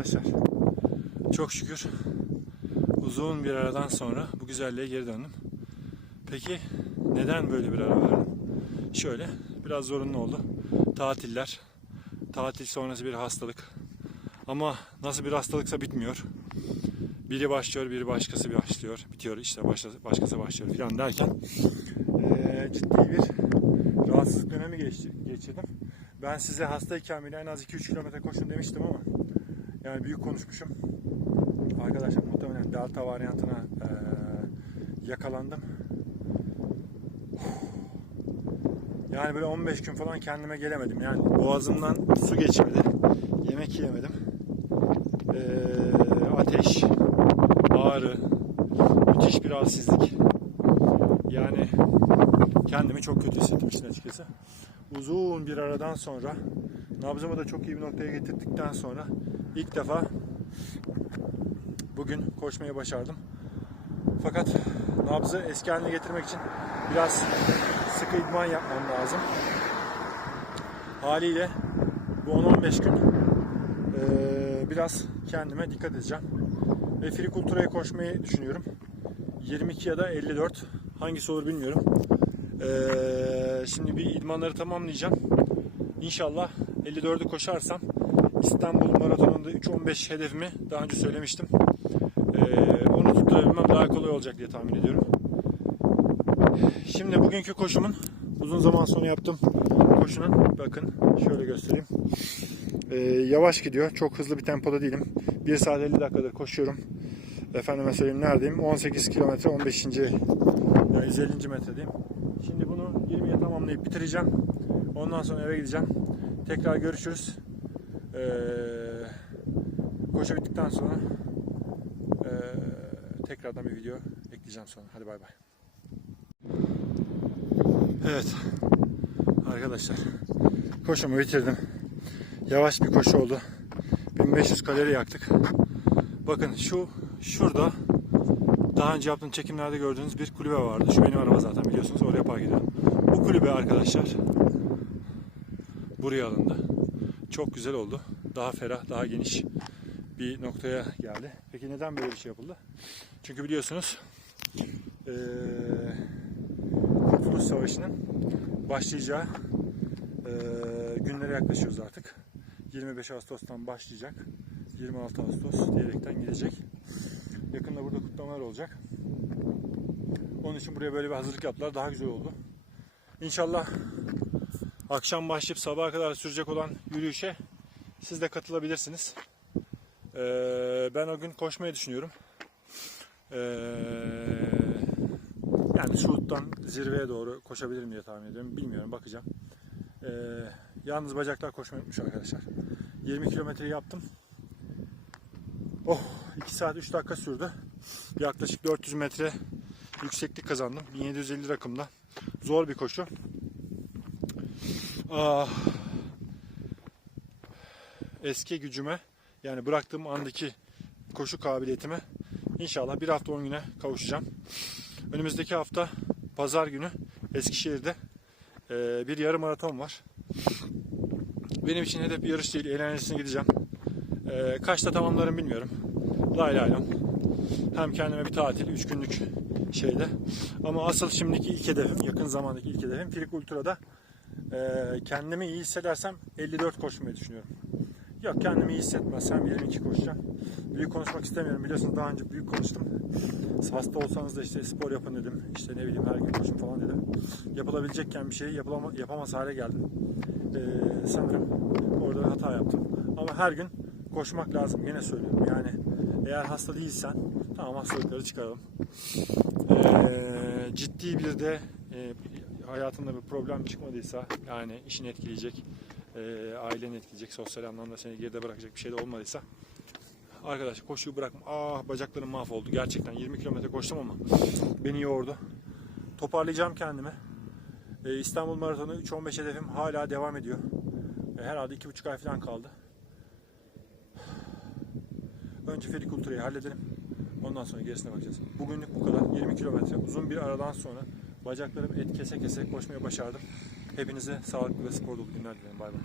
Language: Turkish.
Arkadaşlar çok şükür uzun bir aradan sonra bu güzelliğe geri döndüm. Peki neden böyle bir ara verdim? Şöyle biraz zorunlu oldu. Tatiller, tatil sonrası bir hastalık. Ama nasıl bir hastalıksa bitmiyor. Biri başlıyor, biri başkası başlıyor, bitiyor işte başkası, başlıyor falan derken eee, ciddi bir rahatsızlık dönemi geçti, geçirdim. Ben size hastayken bile en az 2-3 kilometre koşun demiştim ama yani büyük konuşmuşum. Arkadaşlar muhtemelen delta varyantına eee, yakalandım. Yani böyle 15 gün falan kendime gelemedim. Yani boğazımdan su geçmedi. Yemek yiyemedim. Eee, ateş, ağrı, müthiş bir halsizlik. Yani kendimi çok kötü hissettim işin açıkçası. Uzun bir aradan sonra nabzımı da çok iyi bir noktaya getirdikten sonra ilk defa bugün koşmayı başardım. Fakat nabzı eski haline getirmek için biraz sıkı idman yapmam lazım. Haliyle bu 10-15 gün eee, biraz kendime dikkat edeceğim. Ve Frikultura'ya koşmayı düşünüyorum. 22 ya da 54 hangisi olur bilmiyorum. Eee, şimdi bir idmanları tamamlayacağım. İnşallah 54'ü koşarsam İstanbul Maratonu'nda 3.15 hedefimi daha önce söylemiştim. Eee, onu tutturabilmem daha kolay olacak diye tahmin ediyorum. Şimdi bugünkü koşumun uzun zaman sonra yaptım koşunun bakın şöyle göstereyim. Ee, yavaş gidiyor. Çok hızlı bir tempoda değilim. 1 saat 50 dakikadır koşuyorum. Efendime söyleyeyim neredeyim? 18 kilometre 15. Yani 150. metredeyim. Şimdi bunu 20'ye tamamlayıp bitireceğim. Ondan sonra eve gideceğim. Tekrar görüşürüz. Ee, koşu bittikten sonra ee, tekrardan bir video ekleyeceğim sonra. Hadi bay bay. Evet. Arkadaşlar koşumu bitirdim. Yavaş bir koşu oldu. 1500 kalori yaktık. Bakın şu şurada daha önce yaptığım çekimlerde gördüğünüz bir kulübe vardı. Şu benim araba zaten biliyorsunuz. Oraya park ediyorum. Bu kulübe arkadaşlar buraya alındı. Çok güzel oldu. Daha ferah, daha geniş bir noktaya geldi. Peki neden böyle bir şey yapıldı? Çünkü biliyorsunuz eee Kurtuluş Savaşı'nın başlayacağı günlere yaklaşıyoruz artık. 25 Ağustos'tan başlayacak. 26 Ağustos diyerekten gidecek. Yakında burada kutlamalar olacak. Onun için buraya böyle bir hazırlık yaptılar. Daha güzel oldu. İnşallah akşam başlayıp sabaha kadar sürecek olan yürüyüşe siz de katılabilirsiniz. Eee, ben o gün koşmayı düşünüyorum. Eee yani Suud'dan zirveye doğru koşabilirim diye tahmin ediyorum. Bilmiyorum bakacağım. Ee, yalnız bacaklar koşmayı arkadaşlar. 20 kilometre yaptım. Oh 2 saat 3 dakika sürdü. Yaklaşık 400 metre yükseklik kazandım. 1750 rakımda. Zor bir koşu. Ah, eski gücüme yani bıraktığım andaki koşu kabiliyetime inşallah bir hafta 10 güne kavuşacağım. Önümüzdeki hafta pazar günü Eskişehir'de eee, bir yarım maraton var. Benim için hedef bir yarış değil, eğlencesine gideceğim. Eee, kaçta tamamlarım bilmiyorum. Lay lay lam. Hem kendime bir tatil, 3 günlük şeyde. Ama asıl şimdiki ilk hedefim, yakın zamandaki ilk hedefim Filik Ultra'da eee, kendimi iyi hissedersem 54 koşmayı düşünüyorum. Yok kendimi iyi hissetmezsem 22 koşacağım. Büyük konuşmak istemiyorum. Biliyorsunuz daha önce büyük konuştum. Hasta olsanız da işte spor yapın dedim. İşte ne bileyim her gün koşun falan dedim. Yapılabilecekken bir şeyi yapılama, yapamaz hale geldim. Ee, sanırım orada hata yaptım. Ama her gün koşmak lazım. Yine söylüyorum. Yani eğer hasta değilsen tamam hastalıkları çıkaralım. Ee, ciddi bir de e, hayatında bir problem çıkmadıysa yani işini etkileyecek, e, aileni etkileyecek, sosyal anlamda seni geride bırakacak bir şey de olmadıysa Arkadaşlar koşuyu bırakma. Ah bacaklarım mahvoldu. Gerçekten 20 kilometre koştum ama beni yordu. Toparlayacağım kendimi. Ee, İstanbul Maratonu 3.15 hedefim hala devam ediyor. Ee, herhalde 2,5 ay falan kaldı. Önce Ferik Ultra'yı halledelim. Ondan sonra gerisine bakacağız. Bugünlük bu kadar. 20 kilometre uzun bir aradan sonra bacaklarım et kese kese koşmaya başardım. Hepinize sağlıklı ve spor dolu günler dilerim. Bay bay.